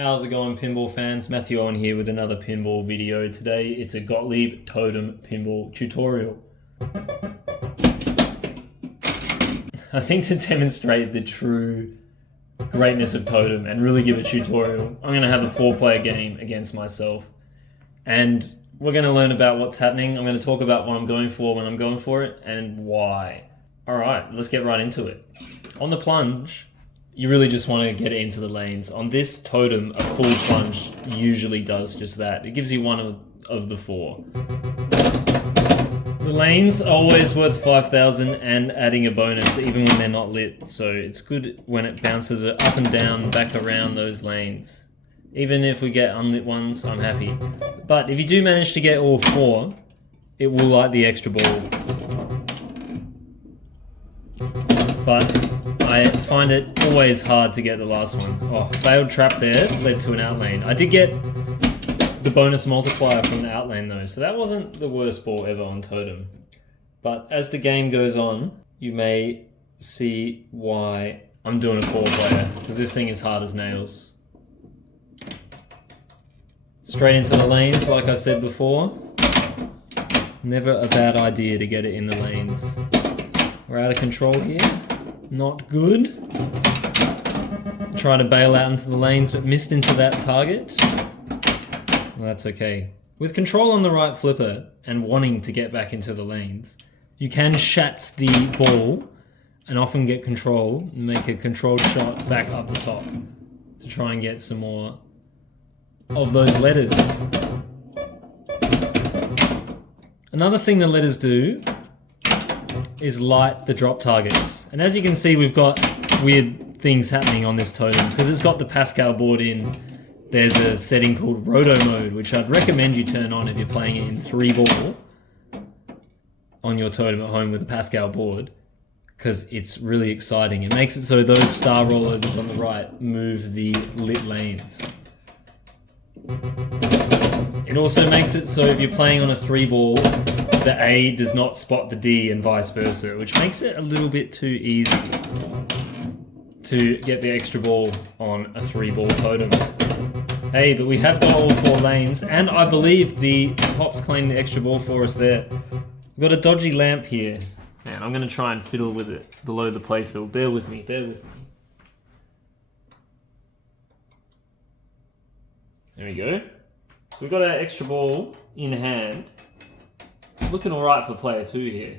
How's it going, pinball fans? Matt Owen here with another pinball video. Today it's a Gottlieb Totem pinball tutorial. I think to demonstrate the true greatness of Totem and really give a tutorial, I'm going to have a 4-player game against myself. And we're going to learn about what's happening. I'm going to talk about what I'm going for when I'm going for it and why. Alright, let's get right into it. On the plunge, you really just want to get it into the lanes. On this Totem, a full plunge usually does just that. It gives you one of the 4. The lanes are always worth 5,000 and adding a bonus even when they're not lit. So it's good when it bounces up and down, back around those lanes. Even if we get unlit ones, I'm happy. But if you do manage to get all 4, it will light the extra ball. But I find it always hard to get the last one. Oh, failed trap there, led to an outlane. I did get the bonus multiplier from the outlane though, so that wasn't the worst ball ever on Totem. But as the game goes on, you may see why I'm doing a 4-player, because this thing is hard as nails. Straight into the lanes, like I said before. Never a bad idea to get it in the lanes. We're out of control here. Not good. Try to bail out into the lanes, but missed into that target. Well, that's okay. With control on the right flipper and wanting to get back into the lanes, you can shat the ball and often get control and make a controlled shot back up the top to try and get some more of those letters. Another thing the letters do is light the drop targets. And as you can see, we've got weird things happening on this Totem because it's got the Pascal board in. There's a setting called Roto mode, which I'd recommend you turn on if you're playing it in 3-ball on your Totem at home with the Pascal board, because it's really exciting. It makes it so those star rollovers on the right move the lit lanes. It also makes it so if you're playing on a 3-ball, the A does not spot the D and vice versa, which makes it a little bit too easy to get the extra ball on a 3-ball Totem. Hey, but we have got all 4 lanes, and I believe the Pops claim the extra ball for us there. We've got a dodgy lamp here. Man, I'm going to try and fiddle with it below the playfield. Bear with me, bear with me. There we go. So we've got our extra ball in hand. Looking alright for player 2 here.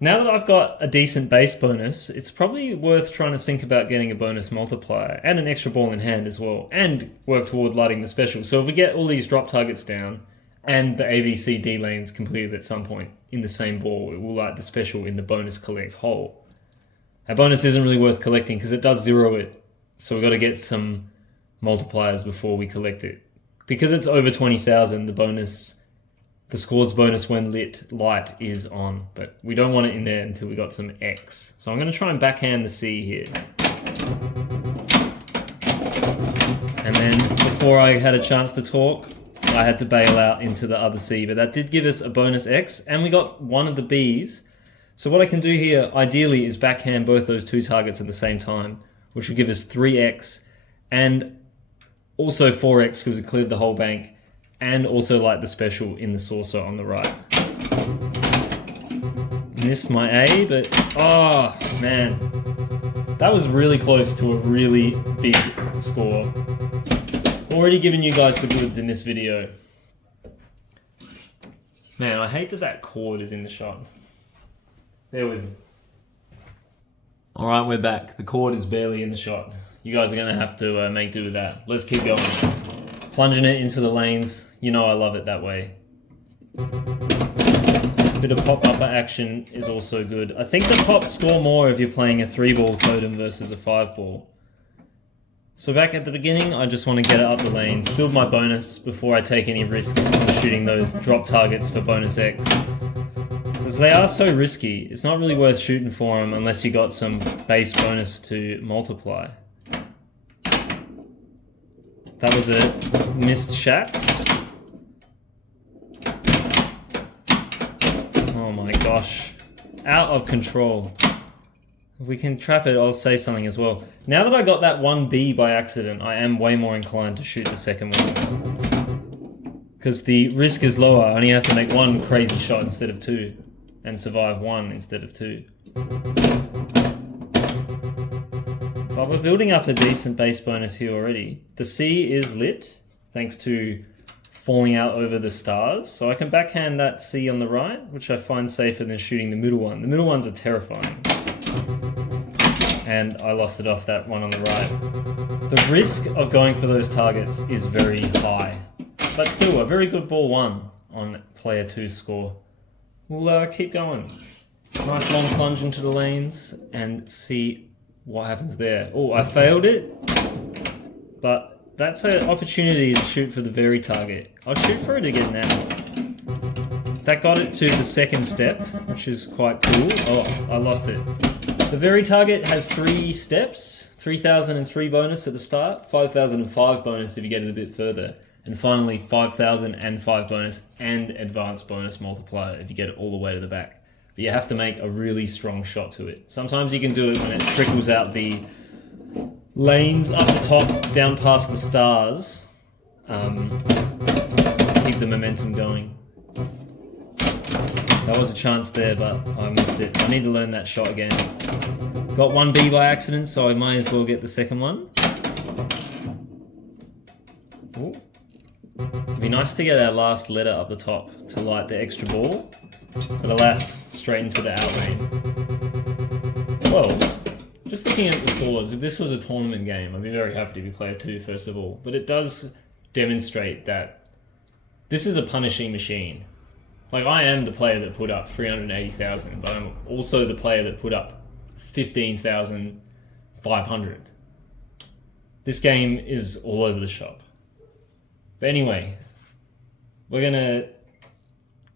Now that I've got a decent base bonus, it's probably worth trying to think about getting a bonus multiplier and an extra ball in hand as well, and work toward lighting the special. So if we get all these drop targets down and the ABCD lanes completed at some point in the same ball, it will light the special in the bonus collect hole. Our bonus isn't really worth collecting because it does 0 it, so we've got to get some multipliers before we collect it. Because it's over 20,000, the scores bonus when lit light is on, but we don't want it in there until we got some X. So I'm going to try and backhand the C here. And then before I had a chance to talk, I had to bail out into the other C, but that did give us a bonus X, and we got one of the Bs. So what I can do here, ideally, is backhand both those 2 targets at the same time, which will give us 3X, and also 4X because we cleared the whole bank, and also light the special in the saucer on the right. Missed my A, but oh man, that was really close to a really big score. Already giving you guys the goods in this video. Man, I hate that that chord is in the shot. Bear with me. Alright, we're back. The chord is barely in the shot. You guys are going to have to make do with that. Let's keep going. Plunging it into the lanes. You know I love it that way. Bit of pop-upper action is also good. I think the pops score more if you're playing a 3-ball Totem versus a 5-ball. So back at the beginning, I just want to get it up the lanes, build my bonus before I take any risks on shooting those drop targets for bonus X. Because they are so risky, it's not really worth shooting for them unless you got some base bonus to multiply. That was a missed shats. Oh my gosh. Out of control. If we can trap it, I'll say something as well. Now that I got that 1B by accident, I am way more inclined to shoot the second one. Because the risk is lower. I only have to make one crazy shot instead of two. And survive one instead of two. But we're building up a decent base bonus here already. The C is lit, thanks to falling out over the stars. So I can backhand that C on the right, which I find safer than shooting the middle one. The middle ones are terrifying. And I lost it off that one on the right. The risk of going for those targets is very high. But still, a very good ball one on player 2's score. We'll keep going. Nice long plunge into the lanes and see what happens there. Oh, I failed it. But that's an opportunity to shoot for the very target. I'll shoot for it again now. That got it to the second step, which is quite cool. Oh, I lost it. The very target has 3 steps. 3,003 bonus at the start, 5,005 bonus if you get it a bit further, and finally 5,005 bonus and advanced bonus multiplier if you get it all the way to the back. But you have to make a really strong shot to it. Sometimes you can do it when it trickles out the lanes up the top, down past the stars. Keep the momentum going. That was a chance there, but I missed it. I need to learn that shot again. Got 1B by accident, so I might as well get the second one. Ooh. It'd be nice to get our last letter up the top to light the extra ball. But alas, straight into the out lane. Well, just looking at the scores, if this was a tournament game, I'd be very happy to be player 2 first of all. But it does demonstrate that this is a punishing machine. Like, I am the player that put up 380,000, but I'm also the player that put up 15,500. This game is all over the shop. But anyway, we're gonna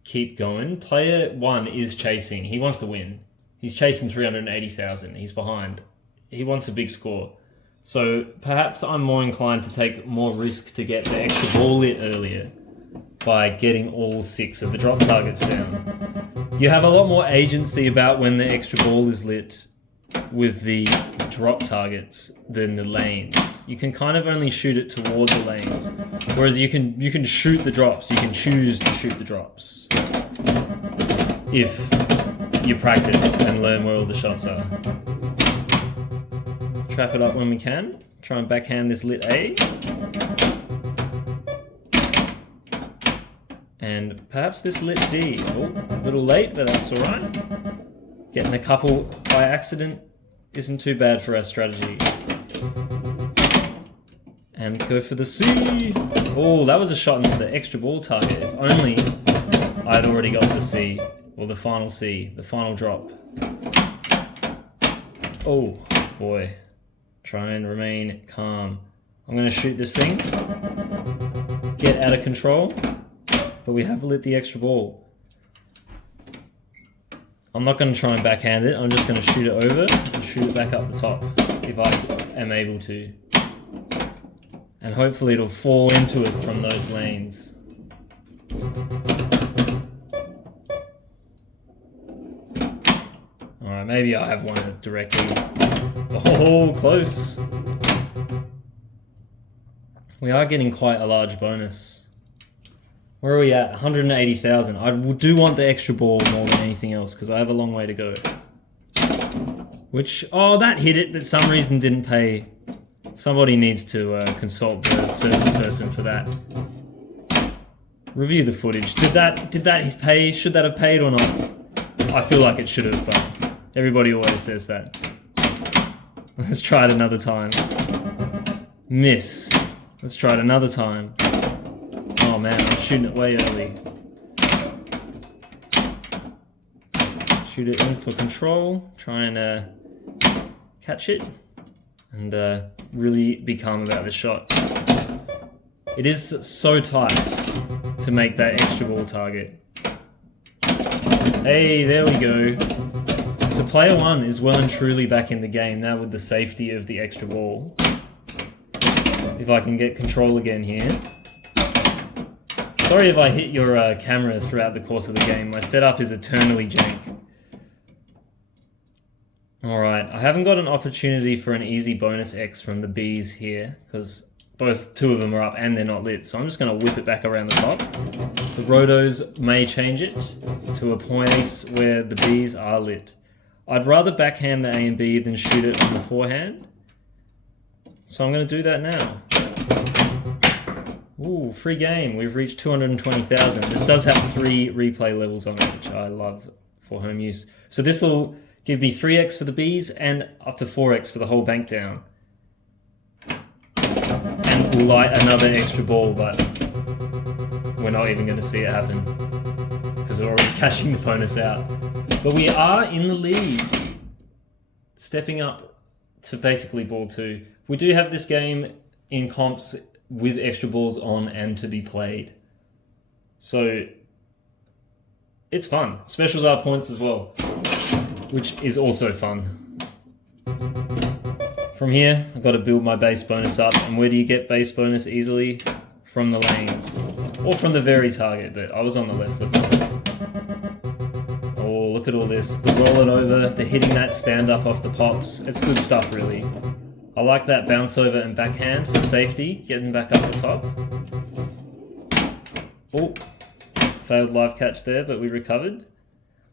keep going. Player 1 is chasing. He wants to win. He's chasing 380,000. He's behind. He wants a big score. So perhaps I'm more inclined to take more risk to get the extra ball lit earlier by getting all 6 of the drop targets down. You have a lot more agency about when the extra ball is lit with the drop targets than the lanes. You can kind of only shoot it toward the lanes, whereas you can shoot the drops. You can choose to shoot the drops if you practice and learn where all the shots are. Trap it up when we can. Try and backhand this lit A. And perhaps this lit D. Oh, a little late, but that's alright. Getting a couple by accident isn't too bad for our strategy. And go for the C. Oh, that was a shot into the extra ball target. If only I'd already got the C, or the final C, the final drop. Oh, boy. Try and remain calm. I'm going to shoot this thing. Get out of control. But we have lit the extra ball. I'm not going to try and backhand it. I'm just going to shoot it over and shoot it back up the top if I am able to. And hopefully it'll fall into it from those lanes. Alright, maybe I'll have one directly. Oh, close. We are getting quite a large bonus. Where are we at? 180,000. I do want the extra ball more than anything else because I have a long way to go. Which, oh, that hit it, but some reason didn't pay. Somebody needs to consult the service person for that. Review the footage. Did that pay? Should that have paid or not? I feel like it should have, but everybody always says that. Let's try it another time. Miss. Let's try it another time. Oh man, I'm shooting it way early. Shoot it in for control. Try and catch it. And really be calm about the shot. It is so tight to make that extra ball target. Hey, there we go. So player 1 is well and truly back in the game now with the safety of the extra ball. If I can get control again here. Sorry if I hit your camera throughout the course of the game. My setup is eternally jank. Alright, I haven't got an opportunity for an easy bonus X from the Bs here, because two of them are up and they're not lit, so I'm just going to whip it back around the top. The rotos may change it to a place where the Bs are lit. I'd rather backhand the A and B than shoot it on the forehand, so I'm going to do that now. Ooh, free game. We've reached 220,000. This does have 3 replay levels on it, which I love for home use. So this will give me 3x for the Bs and up to 4x for the whole bank down. And we'll light another extra ball, but we're not even going to see it happen because we're already cashing the bonus out. But we are in the lead, stepping up to basically ball 2. We do have this game in comps with extra balls on and to be played. So it's fun. Specials are points as well, which is also fun. From here, I've got to build my base bonus up. And where do you get base bonus easily? From the lanes. Or from the very target, but I was on the left looking. Oh, look at all this. The roll it over, the hitting that stand up off the pops. It's good stuff, really. I like that bounce over and backhand for safety, getting back up the top. Oh, failed live catch there, but we recovered.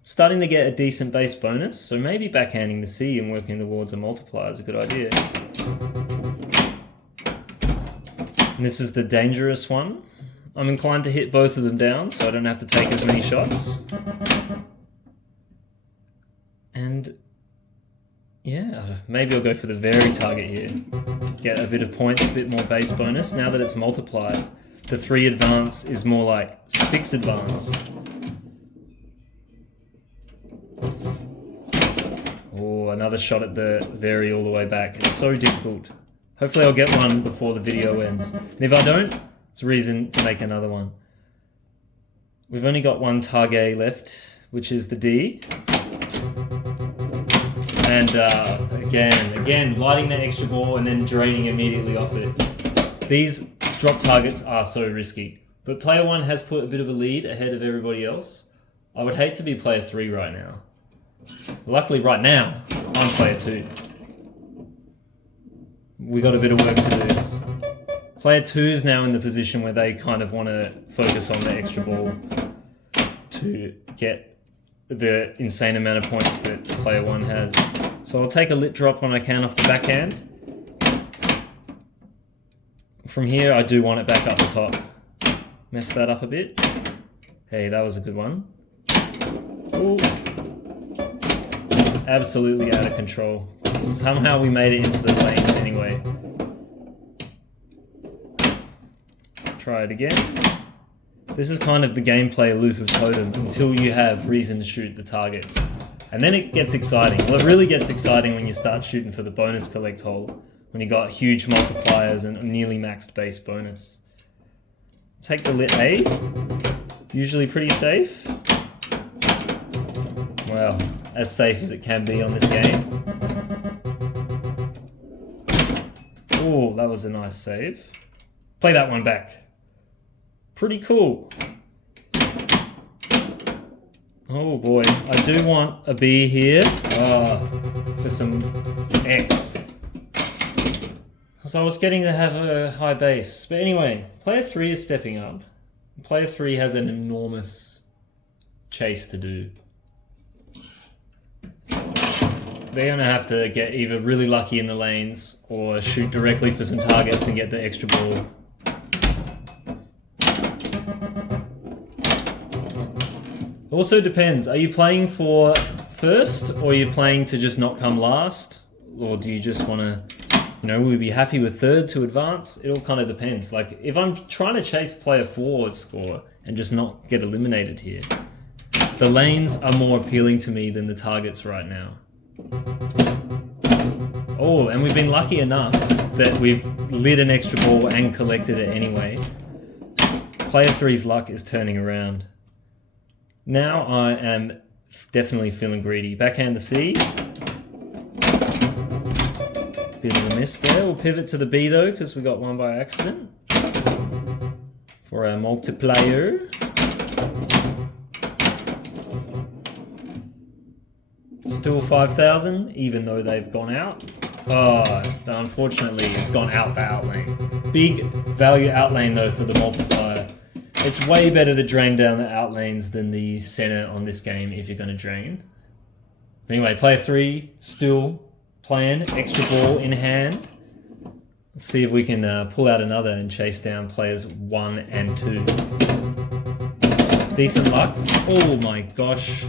Starting to get a decent base bonus, so maybe backhanding the C and working towards a multiplier is a good idea. And this is the dangerous one. I'm inclined to hit both of them down, so I don't have to take as many shots. And yeah, maybe I'll go for the very target here. Get a bit of points, a bit more base bonus. Now that it's multiplied, the 3 advance is more like 6 advance. Oh, another shot at the very all the way back. It's so difficult. Hopefully I'll get one before the video ends. And if I don't, it's a reason to make another one. We've only got one target left, which is the D. And again, lighting that extra ball and then draining immediately off it. These drop targets are so risky. But player 1 has put a bit of a lead ahead of everybody else. I would hate to be player 3 right now. Luckily right now, I'm player 2. We got a bit of work to do. Player 2 is now in the position where they kind of want to focus on the extra ball to get the insane amount of points that player 1 has. So I'll take a lit drop when I can off the backhand. From here, I do want it back up the top. Mess that up a bit. Hey, that was a good one. Ooh. Absolutely out of control. Somehow we made it into the lanes anyway. Try it again. This is kind of the gameplay loop of Totem until you have reason to shoot the targets. And then it gets exciting. Well, it really gets exciting when you start shooting for the bonus collect hole, when you got huge multipliers and a nearly maxed base bonus. Take the lit A. Usually pretty safe. Well, as safe as it can be on this game. Oh, that was a nice save. Play that one back. Pretty cool. Oh boy, I do want a B here for some X. So I was getting to have a high base. But anyway, player 3 is stepping up. Player 3 has an enormous chase to do. They're going to have to get either really lucky in the lanes or shoot directly for some targets and get the extra ball. Also depends. Are you playing for first or are you playing to just not come last? Or do you just want to, will we be happy with third to advance? It all kind of depends. Like if I'm trying to chase player 4's score and just not get eliminated here, the lanes are more appealing to me than the targets right now. Oh, and we've been lucky enough that we've lit an extra ball and collected it anyway. Player 3's luck is turning around. Now I am definitely feeling greedy. Backhand the C. Bit of a miss there. We'll pivot to the B though, because we got one by accident. For our still 5,000, even though they've gone out. Oh, unfortunately, it's gone out the outlane. Big value outlane though for the multiplier. It's way better to drain down the outlanes than the center on this game if you're going to drain. Anyway, player 3 still playing, extra ball in hand. Let's see if we can pull out another and chase down players 1 and 2. Decent luck. Oh my gosh.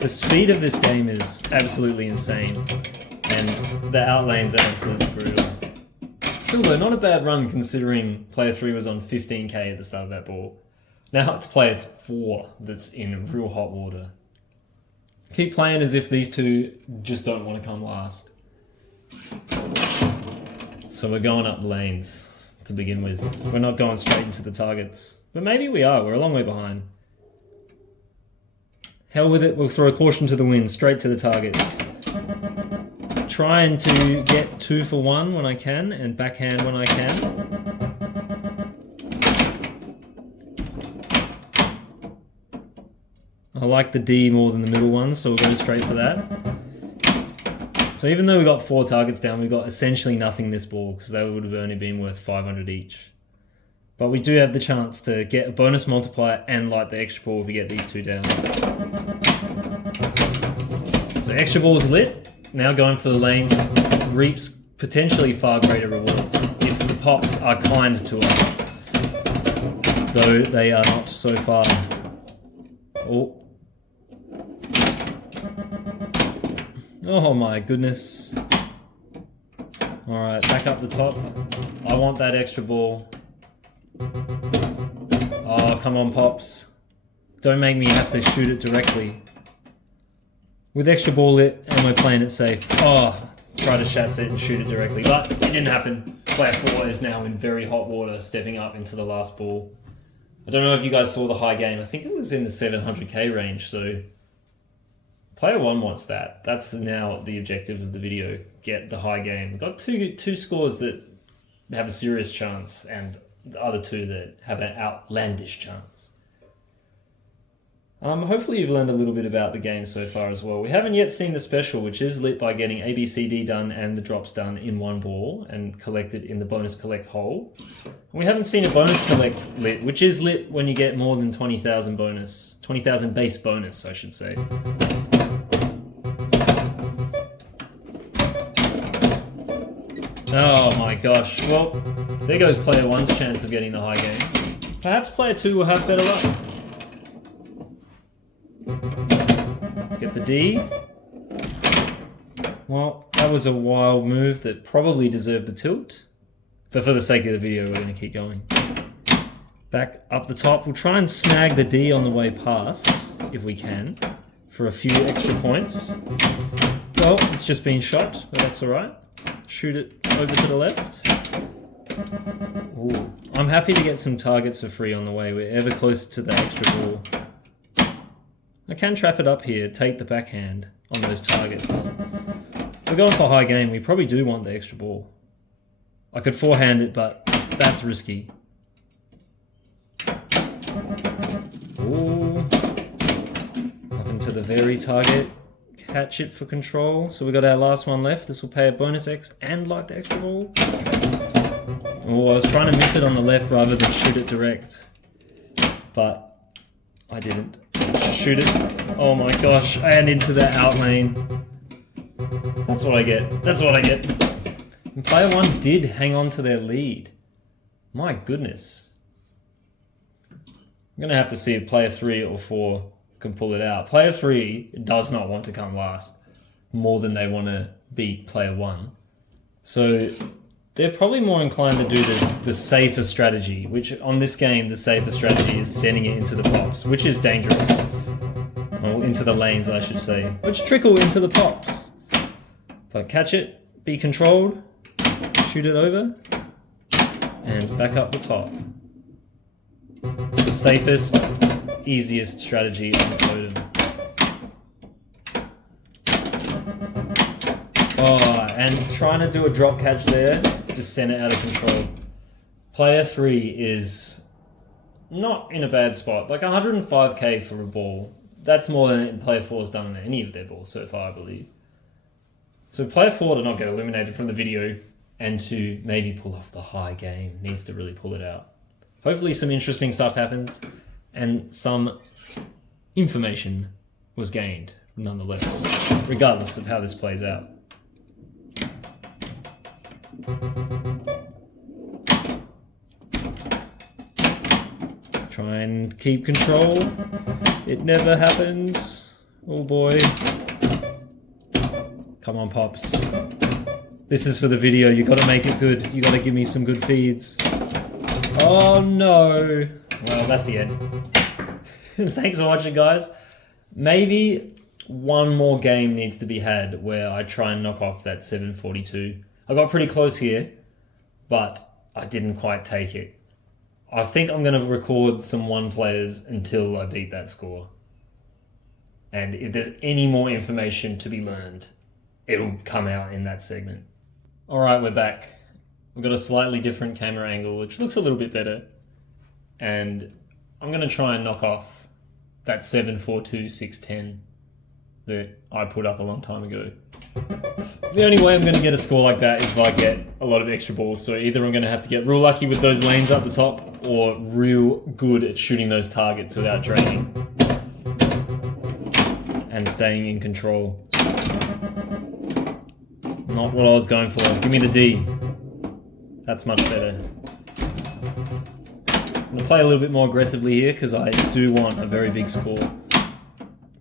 The speed of this game is absolutely insane. And the outlanes are absolutely brutal. Still though, not a bad run considering player 3 was on 15k at the start of that ball. Now it's player 4 that's in real hot water. Keep playing as if these two just don't want to come last. So we're going up lanes to begin with. We're not going straight into the targets. But maybe we are, we're a long way behind. Hell with it, we'll throw a caution to the wind, straight to the targets. Trying to get 2 for 1 when I can, and backhand when I can. I like the D more than the middle one, so we'll go straight for that. So even though we got 4 targets down, we got essentially nothing this ball, because they would have only been worth 500 each. But we do have the chance to get a bonus multiplier and light the extra ball if we get these 2 down. So extra ball is lit. Now going for the lanes reaps potentially far greater rewards if the pops are kind to us. Though they are not so far. Oh. Oh my goodness. Alright, back up the top. I want that extra ball. Oh, come on, pops. Don't make me have to shoot it directly. With extra ball lit, and we're playing it safe. Oh, try to shats it and shoot it directly, but it didn't happen. Player 4 is now in very hot water, stepping up into the last ball. I don't know if you guys saw the high game. I think it was in the 700k range, so player 1 wants that. That's now the objective of the video. Get the high game. We've got two scores that have a serious chance, and the other 2 that have an outlandish chance. Hopefully you've learned a little bit about the game so far as well. We haven't yet seen the special, which is lit by getting A, B, C, D done and the drops done in one ball and collected in the bonus collect hole. And we haven't seen a bonus collect lit, which is lit when you get more than 20,000 bonus. 20,000 base bonus, I should say. Oh my gosh. Well, there goes player 1's chance of getting the high game. Perhaps player 2 will have better luck. Get the D. Well, that was a wild move that probably deserved the tilt. But for the sake of the video, we're going to keep going. Back up the top. We'll try and snag the D on the way past, if we can, for a few extra points. Well, it's just been shot, but that's alright. Shoot it over to the left. Ooh. I'm happy to get some targets for free on the way. We're ever closer to the extra ball. I can trap it up here, take the backhand on those targets. We're going for high game, we probably do want the extra ball. I could forehand it, but that's risky. Ooh. Up into the very target. Catch it for control. So we got our last one left. This will pay a bonus X and light the extra ball. Oh, I was trying to miss it on the left rather than shoot it direct. But I didn't. Shoot it. Oh my gosh. And into the out lane. That's what I get. That's what I get. And player 1 did hang on to their lead. My goodness. I'm going to have to see if player 3 or 4 can pull it out. Player 3 does not want to come last more than they want to beat player 1. So they're probably more inclined to do the safer strategy, which on this game, the safer strategy is sending it into the pops, which is dangerous. Or into the lanes, I should say, which trickle into the pops. But catch it, be controlled, shoot it over, and back up the top. The safest, easiest strategy on the totem. Oh, and trying to do a drop catch there, just sent it out of control. Player 3 is not in a bad spot. Like 105k for a ball That's more than player 4's done on any of their balls so far, I believe. So player 4 to not get eliminated from the video and to maybe pull off the high game needs to really pull it out. Hopefully some interesting stuff happens and some information was gained nonetheless, regardless of how this plays out. Try and keep control. It never happens. Oh boy. Come on, Pops. This is for the video. You gotta make it good. You gotta give me some good feeds. Oh no. Well, that's the end. Thanks for watching, guys. Maybe one more game needs to be had where I try and knock off that 742. I got pretty close here, but I didn't quite take it. I think I'm going to record some one players until I beat that score. And if there's any more information to be learned, it'll come out in that segment. Alright, we're back. We've got a slightly different camera angle, which looks a little bit better. And I'm going to try and knock off that 742-610 that I put up a long time ago. The only way I'm going to get a score like that is if I get a lot of extra balls. So either I'm going to have to get real lucky with those lanes up the top or real good at shooting those targets without draining and staying in control. Not what I was going for. Give me the D. That's much better. I'm going to play a little bit more aggressively here because I do want a very big score.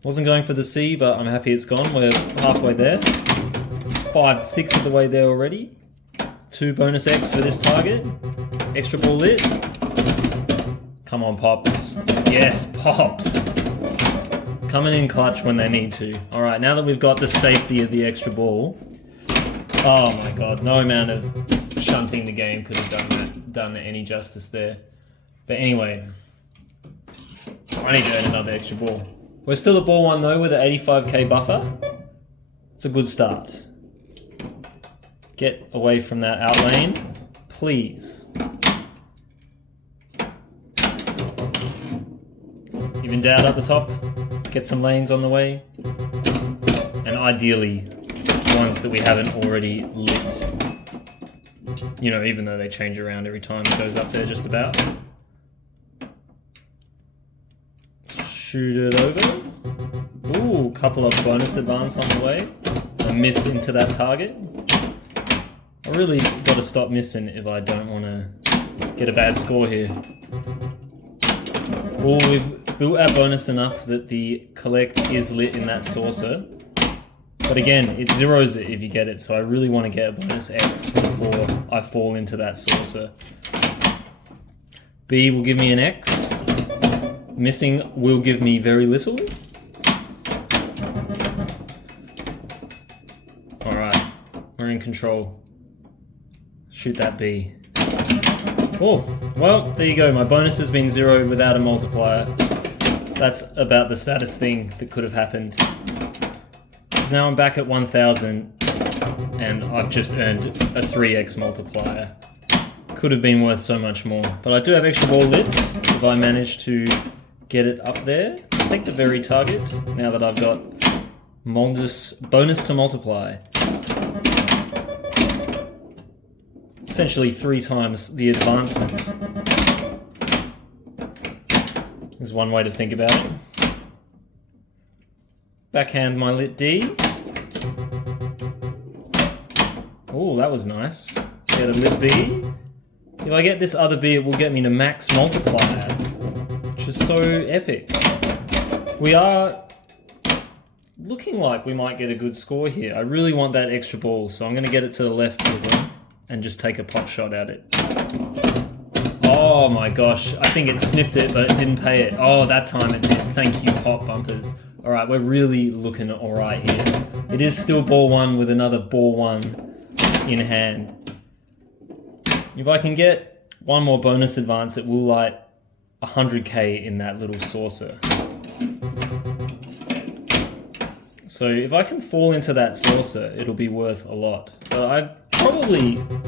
Wasn't going for the C, but I'm happy it's gone. We're halfway there. 5/6 of the way there already. 2 bonus X for this target. Extra ball lit. Come on, Pops. Yes, Pops. Coming in clutch when they need to. Alright, now that we've got the safety of the extra ball. Oh my god, no amount of shunting the game could have done any justice there. But anyway, I need to earn another extra ball. We're still at ball 1 though with an 85k buffer. It's a good start. Get away from that out lane, please. Evened out at the top, get some lanes on the way, and ideally ones that we haven't already lit. You know, even though they change around every time it goes up there just about. Shoot it over. Ooh, couple of bonus advance on the way. A miss into that target. I really got to stop missing if I don't want to get a bad score here. Oh, we've built our bonus enough that the collect is lit in that saucer. But again, it zeroes it if you get it, so I really want to get a bonus X before I fall into that saucer. B will give me an X. Missing will give me very little. Alright, we're in control. Shoot that B. Oh, well, there you go. My bonus has been zeroed without a multiplier. That's about the saddest thing that could have happened. Because now I'm back at 1000 and I've just earned a 3x multiplier. Could have been worth so much more. But I do have extra ball lit if I manage to get it up there. Take the very target now that I've got bonus to multiply. Essentially 3 times the advancement is one way to think about it. Backhand my lit D. Oh, that was nice. Get a lit B. If I get this other B, it will get me to max multiplier, which is so epic. We are looking like we might get a good score here. I really want that extra ball, so I'm going to get it to the left and just take a pot shot at it. Oh my gosh, I think it sniffed it, but it didn't pay it. Oh, that time it did. Thank you, pop bumpers. Alright, we're really looking alright here. It is still ball 1 with another ball 1 in hand. If I can get one more bonus advance, it will light 100k in that little saucer. So if I can fall into that saucer, it'll be worth a lot. But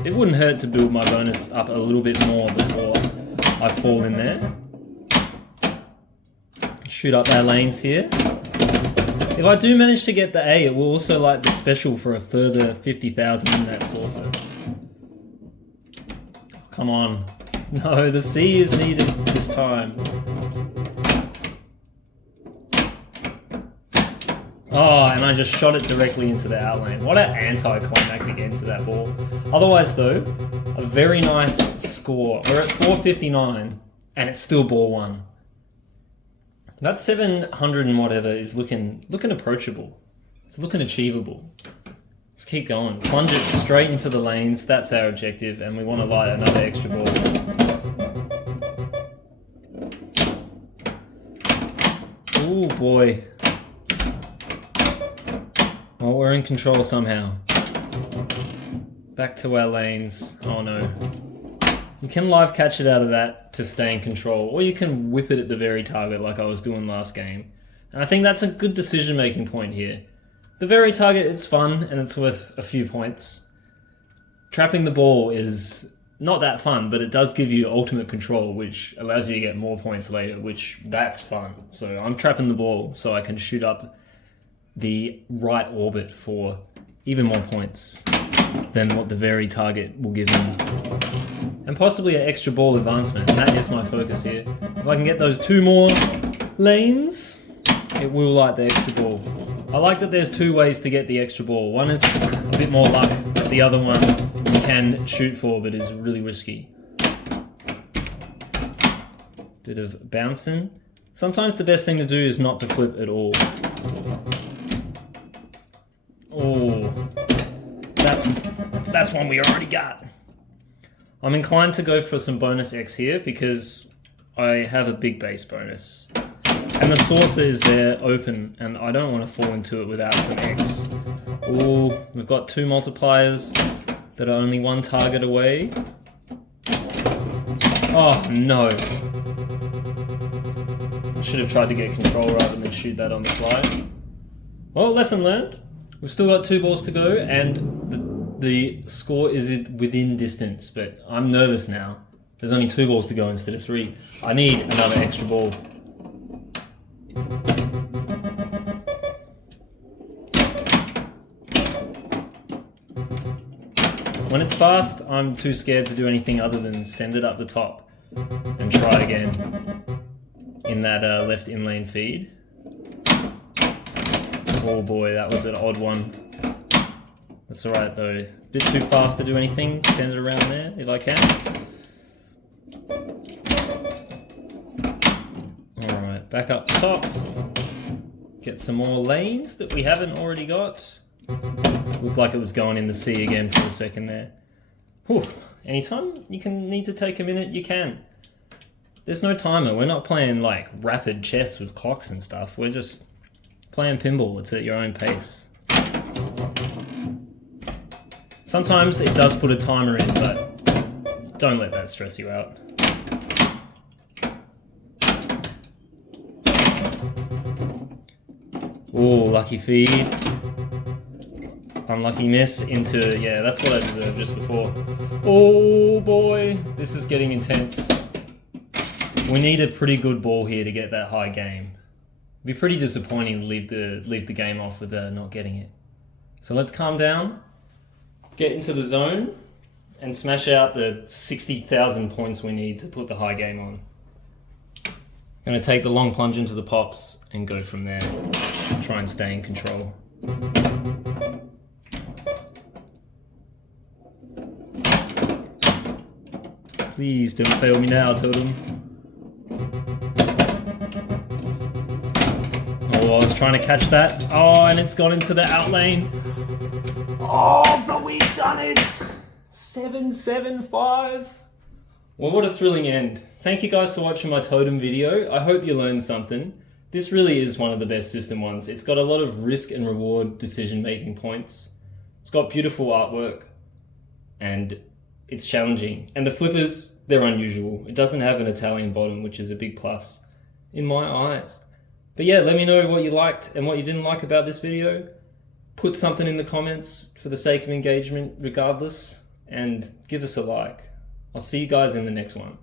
it wouldn't hurt to build my bonus up a little bit more before I fall in there. shoot up our lanes here. If I do manage to get the A, it will also light the special for a further 50,000 in that saucer. Come on. No, the C is needed this time. Oh, and I just shot it directly into the outlane. What an anticlimactic end to that ball. Otherwise though, a very nice score. We're at 459 and it's still ball one. That 700 and whatever is looking approachable. It's looking achievable. Let's keep going. Plunge it straight into the lanes. That's our objective, and we want to light another extra ball. Oh boy. Well, we're in control somehow. Back to our lanes. Oh no. You can live catch it out of that to stay in control, or you can whip it at the very target like I was doing last game. And I think that's a good decision-making point here. The very target, it's fun and it's worth a few points. Trapping the ball is not that fun, but it does give you ultimate control, which allows you to get more points later, which that's fun. So I'm trapping the ball so I can shoot up the right orbit for even more points than what the very target will give me. And possibly an extra ball advancement, and that is my focus here. If I can get those 2 more lanes, it will light the extra ball. I like that there's 2 ways to get the extra ball. One is a bit more luck, but the other one you can shoot for, but is really risky. Bit of bouncing. Sometimes the best thing to do is not to flip at all. Oh, that's one we already got. I'm inclined to go for some bonus X here because I have a big base bonus. And the saucer is there open and I don't want to fall into it without some X. Ooh, we've got 2 multipliers that are only 1 target away. Oh no. I should have tried to get control rather than shoot that on the fly. Well, lesson learned. We've still got 2 balls to go and the score is within distance, but I'm nervous now. There's only 2 balls to go instead of 3. I need another extra ball. When it's fast, I'm too scared to do anything other than send it up the top and try again in that left in-lane feed. Oh boy, that was an odd one. That's alright though. Bit too fast to do anything. Send it around there if I can. Alright, back up top. Get some more lanes that we haven't already got. Looked like it was going in the sea again for a second there. Whew. Anytime you need to take a minute, you can. There's no timer. We're not playing like rapid chess with clocks and stuff. We're just playing pinball. It's at your own pace. Sometimes it does put a timer in, but don't let that stress you out. Ooh, lucky feed. Unlucky miss into, yeah, that's what I deserved just before. Oh boy, this is getting intense. We need a pretty good ball here to get that high game. It'd be pretty disappointing to leave the game off with not getting it. So let's calm down, get into the zone, and smash out the 60,000 points we need to put the high game on. I'm going to take the long plunge into the pops and go from there. Try and stay in control. Please don't fail me now, Totem. Oh, I was trying to catch that. Oh, and it's gone into the outlane. Oh, but we've done it! 7-7-5. Well, what a thrilling end. Thank you guys for watching my Totem video. I hope you learned something. This really is one of the best system ones. It's got a lot of risk and reward decision-making points. It's got beautiful artwork. And it's challenging. And the flippers, they're unusual. It doesn't have an Italian bottom, which is a big plus in my eyes. But yeah, let me know what you liked and what you didn't like about this video. Put something in the comments for the sake of engagement regardless, and give us a like. I'll see you guys in the next one.